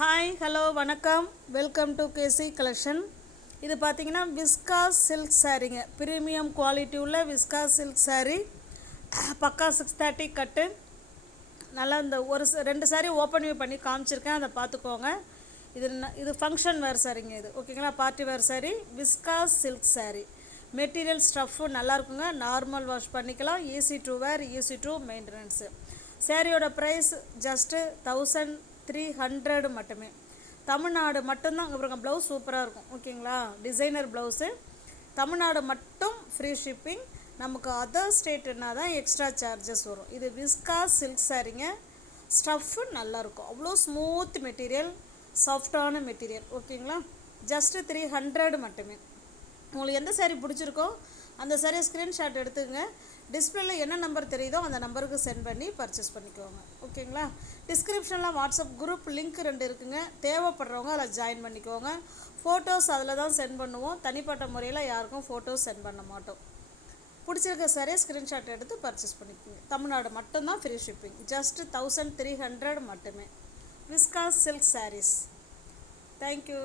Hi hello வணக்கம், welcome to KC collection. இது பார்த்தீங்கன்னா விஸ்காஸ் சில்க் சாரீங்க, ப்ரீமியம் குவாலிட்டி உள்ள விஸ்காஸ் சில்க் சாரீ. பக்கா 630 கட்டு. நல்லா இந்த ரெண்டு சாரீ ஓப்பன் பண்ணி காமிச்சிருக்கேன், அதை பார்த்துக்கோங்க. இது ஃபங்க்ஷன் வேர் சாரீங்க. இது ஓகேங்களா, party wear sari, viscose silk sari. Material stuff நல்லாயிருக்குங்க, நார்மல் வாஷ் பண்ணிக்கலாம், easy to wear, easy to maintenance. சாரியோட ப்ரைஸ் ஜஸ்ட்டு 1300 மட்டுமே. தமிழ்நாடு மட்டும்தான். அப்புறம் ப்ளவுஸ் சூப்பராக இருக்கும், ஓகேங்களா, டிசைனர் ப்ளவுஸு. தமிழ்நாடு மட்டும் ஃப்ரீ ஷிப்பிங். நமக்கு அதர் ஸ்டேட்டுன்னா தான் எக்ஸ்ட்ரா சார்ஜஸ் வரும். இது விஸ்காஸ் சில்க் சாரீங்க. ஸ்டஃப்பு நல்லாயிருக்கும், அவ்வளோ ஸ்மூத் மெட்டீரியல், சாஃப்டான மெட்டீரியல், ஓகேங்களா. ஜஸ்ட்டு 300 மட்டுமே. உங்களுக்கு எந்த சாரீ பிடிச்சிருக்கோ அந்த சாரீ ஸ்க்ரீன்ஷாட் எடுத்துக்கங்க. டிஸ்பிளேல என்ன நம்பர் தெரியுதோ அந்த நம்பருக்கு சென்ட் பண்ணி பர்ச்சேஸ் பண்ணிக்கோங்க, ஓகேங்களா. டிஸ்கிரிப்ஷனில் வாட்ஸ்அப் குரூப் லிங்க் 2 இருக்குங்க, தேவைப்படுறவங்க அதில் ஜாயின் பண்ணிக்கோங்க. ஃபோட்டோஸ் அதில் தான் சென்ட் பண்ணுவோம், தனிப்பட்ட முறையில் யாருக்கும் ஃபோட்டோஸ் சென்ட் பண்ண மாட்டோம். பிடிச்சிருக்க சாரியை ஸ்க்ரீன்ஷாட் எடுத்து பர்ச்சேஸ் பண்ணிக்கோங்க. தமிழ்நாடு மட்டும்தான் ஃப்ரீ ஷிப்பிங். ஜஸ்ட்டு 1300 மட்டுமே. Viscose silk saris. தேங்க்யூ.